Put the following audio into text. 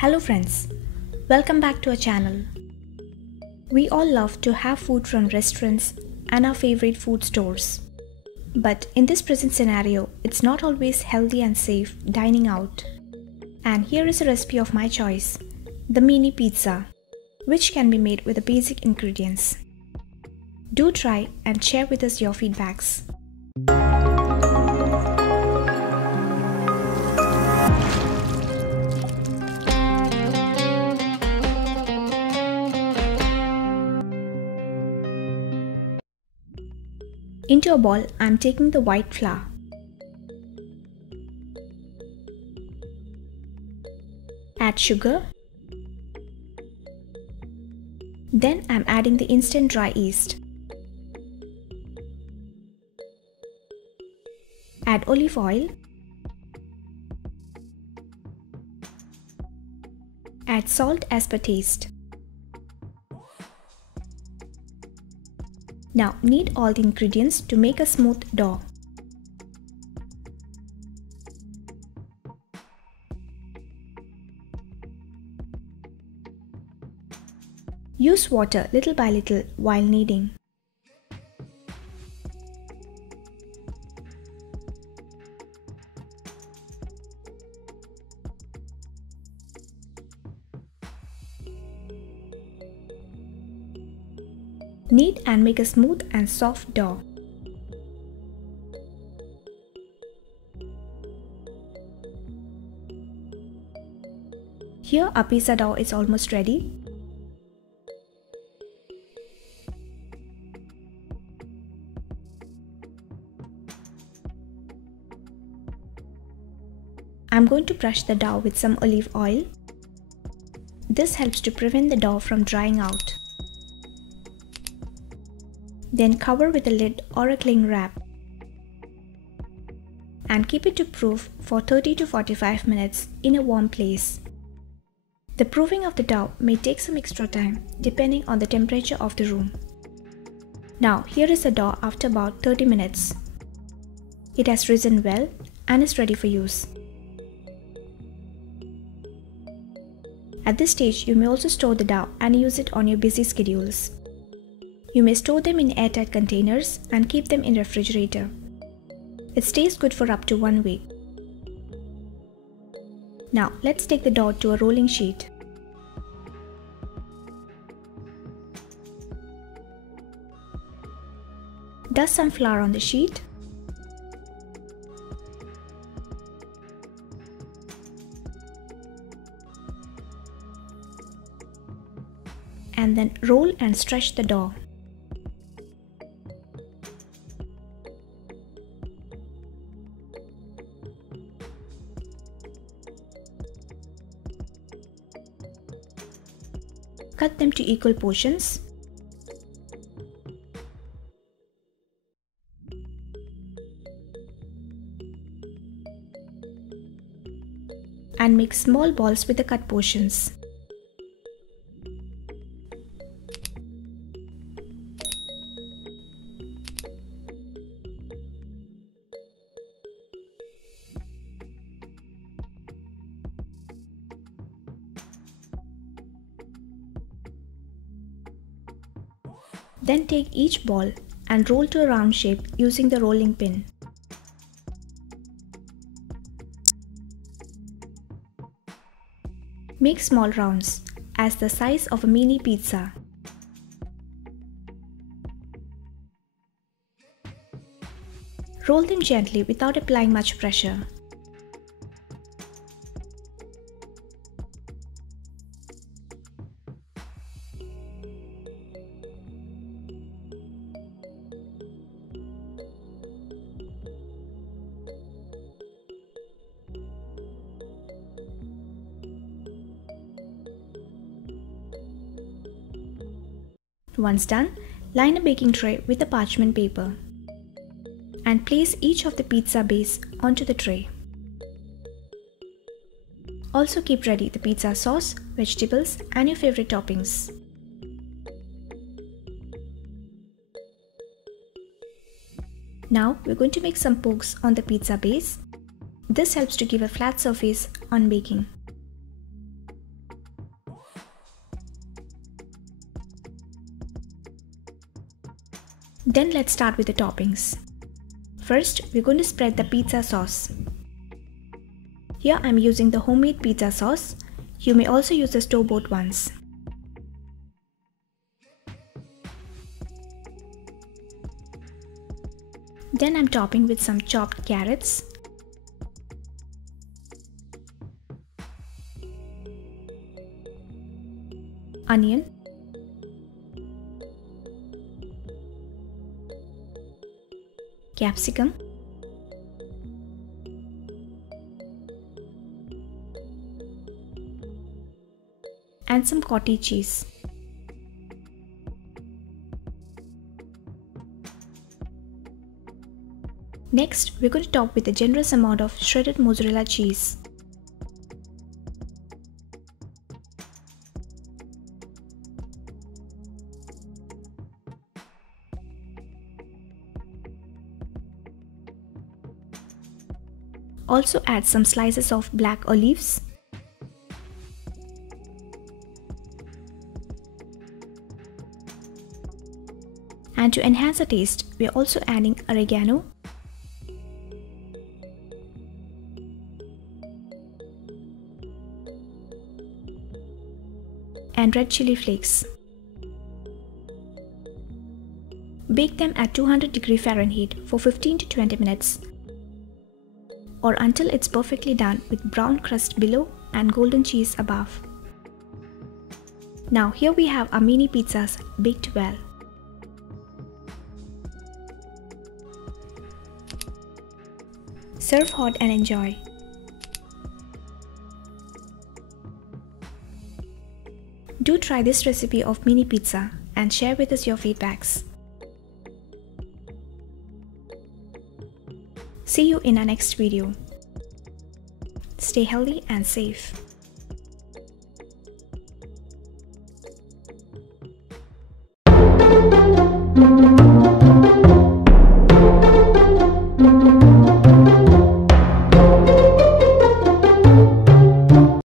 Hello friends, welcome back to our channel. We all love to have food from restaurants and our favorite food stores. But in this present scenario, it's not always healthy and safe dining out. And here is a recipe of my choice, the mini pizza, which can be made with the basic ingredients. Do try and share with us your feedbacks. Into a bowl, I am taking the white flour. Add sugar. Then I am adding the instant dry yeast. Add olive oil. Add salt as per taste. Now knead all the ingredients to make a smooth dough. Use water little by little while kneading. Knead and make a smooth and soft dough. Here our pizza dough is almost ready. I'm going to brush the dough with some olive oil. This helps to prevent the dough from drying out. Then cover with a lid or a cling wrap and keep it to proof for 30 to 45 minutes in a warm place. The proofing of the dough may take some extra time depending on the temperature of the room. Now here is the dough after about 30 minutes. It has risen well and is ready for use. At this stage, you may also store the dough and use it on your busy schedules. You may store them in airtight containers and keep them in refrigerator. It stays good for up to 1 week. Now let's take the dough to a rolling sheet. Dust some flour on the sheet. And then roll and stretch the dough. Cut them to equal portions. And make small balls with the cut portions. Then take each ball and roll to a round shape using the rolling pin. Make small rounds as the size of a mini pizza. Roll them gently without applying much pressure. Once done, line a baking tray with a parchment paper and place each of the pizza base onto the tray. Also keep ready the pizza sauce, vegetables and your favorite toppings. Now we're going to make some pokes on the pizza base. This helps to give a flat surface on baking. Then let's start with the toppings. First, we're going to spread the pizza sauce. Here I'm using the homemade pizza sauce. You may also use the store-bought ones. Then I'm topping with some chopped carrots, onion, capsicum, and some cottage cheese. Next, we're going to top with a generous amount of shredded mozzarella cheese. Also add some slices of black olives, and to enhance the taste, we are also adding oregano, and red chili flakes. Bake them at 200°F for 15 to 20 minutes or until it's perfectly done with brown crust below and golden cheese above. Now here we have our mini pizzas baked well. Serve hot and enjoy. Do try this recipe of mini pizza and share with us your feedbacks. See you in our next video. Stay healthy and safe.